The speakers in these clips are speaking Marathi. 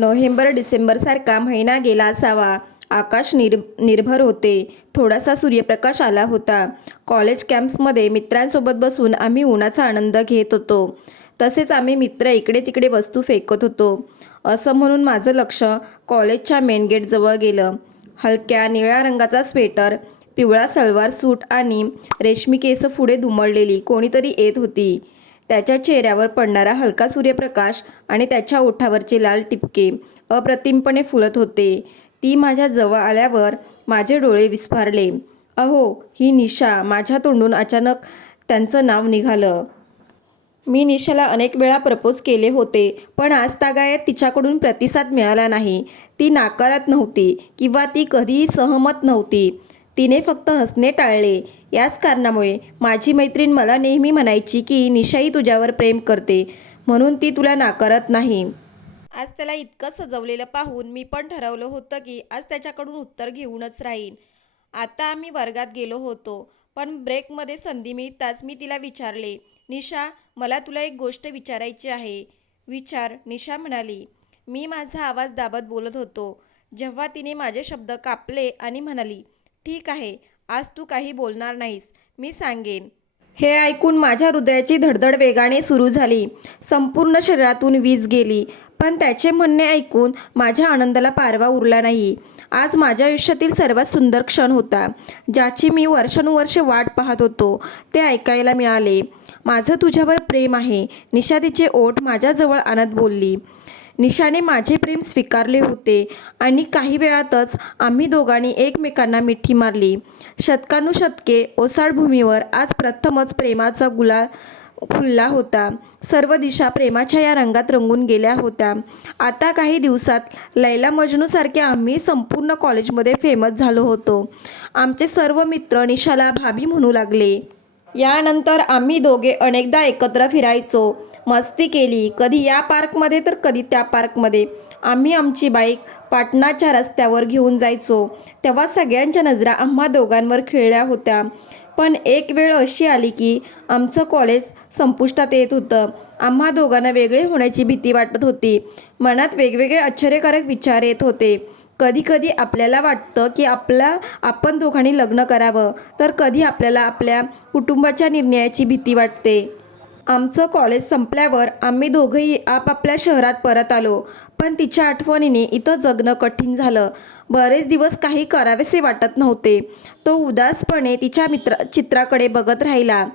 नोव्हेंबर-डिसेंबरसारखा महिना गेला असावा. आकाश निर्भर होते. थोडासा सूर्यप्रकाश आला होता. कॉलेज कॅम्पसमध्ये मित्रांसोबत बसून आम्ही उन्हाचा आनंद घेत होतो. तसेच आम्ही मित्र इकडे तिकडे वस्तू फेकत होतो. असं म्हणून माझं लक्ष कॉलेजच्या मेन गेटजवळ गेलं. हलक्या निळ्या रंगाचा स्वेटर, पिवळा सलवार सूट आणि रेशमी केस पुढे दुमडलेली कोणीतरी येत होती. त्याच्या चेहऱ्यावर पडणारा हलका सूर्यप्रकाश आणि त्याच्या ओठावरचे लाल टिपके अप्रतिमपणे फुलत होते. ती माझ्या जवळ आल्यावर माझे डोळे विस्फारले. अहो, ही निशा. माझ्या तोंडून अचानक त्यांचं नाव निघालं. मी निशाला अनेक वेळा प्रपोज केले होते, पण आजतागायत तिच्याकडून प्रतिसाद मिळाला नाही. ती नाकारत नव्हती किंवा ती कधीही सहमत नव्हती. तिने फक्त हसणे टाळले. याच कारणामुळे माझी मैत्रीण मला नेहमी म्हणायची की निशाही तुझ्यावर प्रेम करते, म्हणून ती तुला नाकारत नाही. आज त्याला इतकं सजवलेलं पाहून मी पण ठरवलं होतं की आज त्याच्याकडून उत्तर घेऊनच राहीन. आता आम्ही वर्गात गेलो होतो, पण ब्रेकमध्ये संधी मिळताच मी तिला विचारले, निशा, मला तुला एक गोष्ट विचारायची आहे. विचार, निशा म्हणाली. मी माझा आवाज दाबत बोलत होतो. जेव्हा तिने माझे शब्द कापले आणि म्हणाली, ठीक आहे, आज तू काही बोलणार नाहीस, मी सांगेन. हे ऐकून माझ्या हृदयाची धडधड वेगाने सुरू झाली. संपूर्ण शरीरातून वीज गेली. पण त्याचे म्हणणे ऐकून माझ्या आनंदाला पारवा उरला नाही. आज माझ्या आयुष्यातील सर्वात सुंदर क्षण होता, ज्याची मी वर्षानुवर्षे वाट पाहत होतो, ते ऐकायला मिळाले. माझं तुझ्यावर प्रेम आहे, निशा तिचे ओठ माझ्याजवळ आणत बोलली. निशाने माझे प्रेम स्वीकारले होते आणि काही वेळातच आम्ही दोघांनी एकमेकांना मिठी मारली. शतकानुशतके ओसाड भूमीवर आज प्रथमच प्रेमाचा गुलाल फुलला होता. सर्व दिशा प्रेमाच्या या रंगात रंगून गेल्या होत्या. आता काही दिवसात लैला मजनूसारखे आम्ही संपूर्ण कॉलेजमध्ये फेमस झालो होतो. आमचे सर्व मित्र निशाला भाभी म्हणू लागले. यानंतर आम्ही दोघे अनेकदा एकत्र फिरायचो, मस्ती केली, कधी या पार्कमध्ये तर कधी त्या पार्कमध्ये. आम्ही आमची बाईक पाटणाच्या रस्त्यावर घेऊन जायचो. तेव्हा सगळ्यांच्या नजरा आम्हा दोघांवर खिळल्या होत्या. पण एक वेळ अशी आली की आमचं कॉलेज संपुष्टात येत होतं. आम्हा दोघांना वेगळे होण्याची भीती वाटत होती. मनात वेगवेगळे आश्चर्यकारक विचार येत होते. कधी कधी आपल्याला वाटतं की आपण दोघांनी लग्न करावं, तर कधी आपल्याला आपल्या कुटुंबाच्या निर्णयाची भीती वाटते. आमचं कॉलेज संपल्यावर आम्ही दोघंही आपापल्या शहरात परत आलो. पण तिच्या आठवणीने इथं जगणं कठीण झालं. बरेच दिवस काही करावेसे वाटत नव्हते. तो उदासपणे तिच्या चित्राकडे बघत राहिला.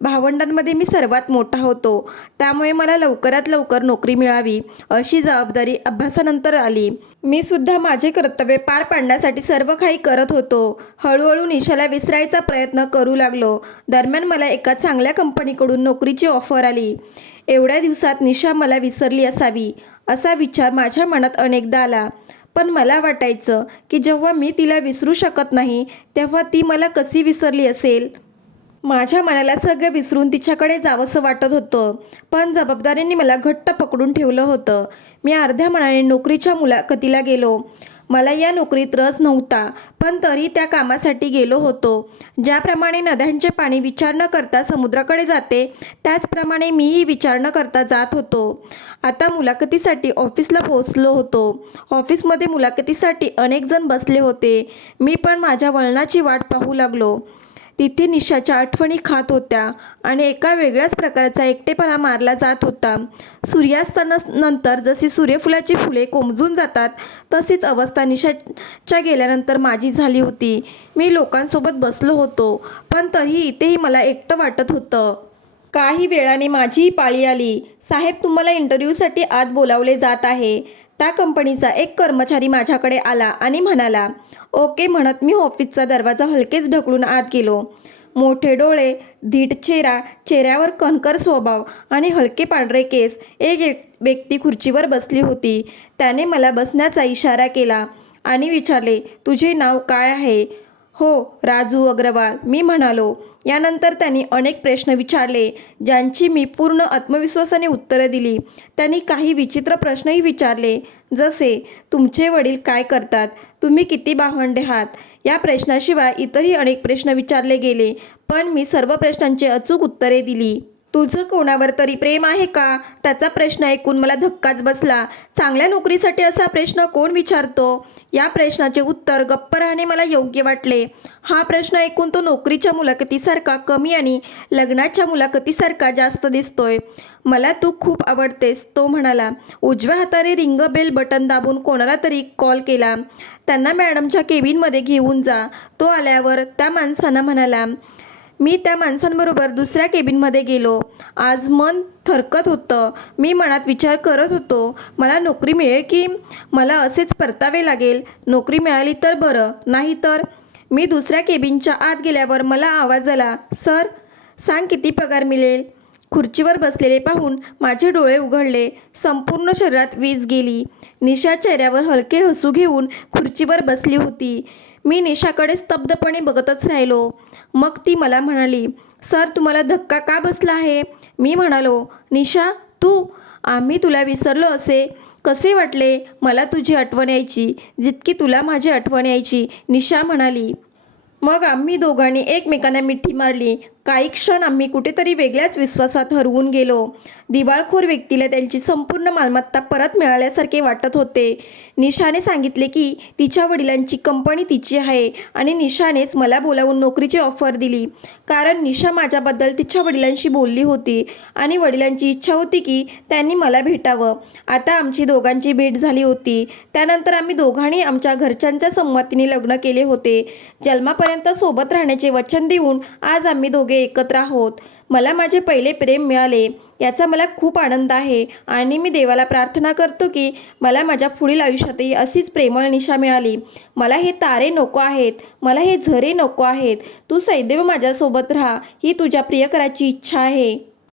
भावंडांमध्ये मी सर्वात मोठा होतो, त्यामुळे मला लवकरात लवकर नोकरी मिळावी अशी जबाबदारी अभ्यासानंतर आली. मी सुद्धा माझे कर्तव्य पार पाडण्यासाठी सर्व काही करत होतो. हळूहळू निशाला विसरायचा प्रयत्न करू लागलो. दरम्यान मला एका चांगल्या कंपनीकडून नोकरीची ऑफर आली. एवढ्या दिवसात निशा मला विसरली असावी असा विचार माझ्या मनात अनेकदा आला. पण मला वाटायचं की जेव्हा मी तिला विसरू शकत नाही, तेव्हा ती मला कशी विसरली असेल. माझ्या मनाला सगळं विसरून तिच्याकडे जावंसं वाटत होतं, पण जबाबदारीने मला घट्ट पकडून ठेवलं होतं. मी अर्ध्या मनाने नोकरीच्या मुलाखतीला गेलो. मला या नोकरीत रस नव्हता, पण तरी त्या कामासाठी गेलो होतो. ज्याप्रमाणे नद्यांचे पाणी विचार न करता समुद्राकडे जाते, त्याचप्रमाणे मीही विचार न करता जात होतो. आता मुलाखतीसाठी ऑफिसला पोहोचलो होतो. ऑफिसमध्ये मुलाखतीसाठी अनेक जण बसले होते. मी पण माझ्या वळणाची वाट पाहू लागलो. तिथे निशाच्या आठवणी खात होत्या आणि एका वेगळ्याच प्रकारचा एकटेपणा मारला जात होता. सूर्यास्तानंतर जशी सूर्यफुलाची फुले कोमेजून जातात, तशीच अवस्था निशाच्या गेल्यानंतर माझी झाली होती. मी लोकांसोबत बसलो होतो, पण तरीही इथेही मला एकटं वाटत होतं. काही वेळाने माझीही पाळी आली. साहेब, तुम्हाला इंटरव्ह्यूसाठी आत बोलावले जात आहे. त्या कंपनीचा एक कर्मचारी माझ्याकडे आला आणि म्हणाला. ओके म्हणत मी ऑफिसचा दरवाजा हलकेच ढकलून आत गेलो. मोठे डोळे, धीट चेहरा, चेहऱ्यावर कणखर स्वभाव आणि हलके पांढरे केस. एक व्यक्ती खुर्चीवर बसली होती. त्याने मला बसण्याचा इशारा केला आणि विचारले, तुझे नाव काय आहे? हो, राजू अग्रवाल, मी म्हणालो. यानंतर त्यांनी अनेक प्रश्न विचारले, ज्यांची मी पूर्ण आत्मविश्वासाने उत्तरं दिली. त्यांनी काही विचित्र प्रश्नही विचारले, जसे तुमचे वडील काय करतात, तुम्ही किती भावंडे आहात. या प्रश्नाशिवाय इतरही अनेक प्रश्न विचारले गेले, पण मी सर्व प्रश्नांची अचूक उत्तरे दिली. तुझं कोणावर तरी प्रेम आहे का? त्याचा प्रश्न ऐकून मला धक्काच बसला. चांगल्या नोकरीसाठी असा प्रश्न कोण विचारतो? या प्रश्नाचे उत्तर गप्प राहणे मला योग्य वाटले. हा प्रश्न ऐकून तो नोकरीच्या मुलाखतीसारखा कमी आणि लग्नाच्या मुलाखतीसारखा जास्त दिसतोय. मला तू खूप आवडतेस, तो म्हणाला. उजव्या हाताने रिंग बेल बटन दाबून कोणाला तरी कॉल केला. त्यांना मॅडमच्या केबिनमध्ये घेऊन जा. तो आल्यावर त्या माणसांना म्हणाला. मी त्या माणसांबरोबर दुसऱ्या केबिनमध्ये गेलो. आज मन थरकत होतं. मी मनात विचार करत होतो, मला नोकरी मिळेल की मला असेच परतावे लागेल? नोकरी मिळाली तर बरं, नाही तर? मी दुसऱ्या केबिनच्या आत गेल्यावर मला आवाज आला, सर, सांग किती पगार मिळेल? खुर्चीवर बसलेले पाहून माझे डोळे उघडले. संपूर्ण शरीरात वीज गेली. निशा चेहऱ्यावर हलके हसू घेऊन खुर्चीवर बसली होती. मी निशाकडे स्तब्धपणे बघतच राहिलो. मग ती मला म्हणाली, सर, तुम्हाला धक्का का बसला आहे? मी म्हणालो, निशा, तू? आम्ही तुला विसरलो असे कसे वाटले? मला तुझी आठवण यायची जितकी तुला माझी आठवण यायची, निशा म्हणाली. मग आम्ही दोघांनी एकमेकांना मिठी मारली. काही क्षण आम्ही कुठेतरी वेगळ्याच विश्वासात हरवून गेलो. दिवाळखोर व्यक्तीला त्यांची संपूर्ण मालमत्ता परत मिळाल्यासारखे वाटत होते. निशाने सांगितले की तिच्या वडिलांची कंपनी तिची आहे आणि निशानेच मला बोलावून नोकरीची ऑफर दिली. कारण निशा माझ्याबद्दल तिच्या वडिलांशी बोलली होती आणि वडिलांची इच्छा होती की त्यांनी मला भेटावं. आता आमची दोघांची भेट झाली होती. त्यानंतर आम्ही दोघांनी आमच्या घरच्यांच्या संमतीने लग्न केले होते. जन्मापर्यंत सोबत राहण्याचे वचन देऊन आज आम्ही दोघे एकत्र आहोत. मला माझे पहिले प्रेम मिळाले याचा मला खूप आनंद आहे आणि मी देवाला प्रार्थना करतो की मला माझ्या पुढील आयुष्यातही अशीच प्रेमळ निशा मिळाली. मला हे तारे नको आहेत, मला हे झरे नको आहेत. तू सदैव माझ्यासोबत राहा ही तुझ्या प्रियकराची इच्छा आहे.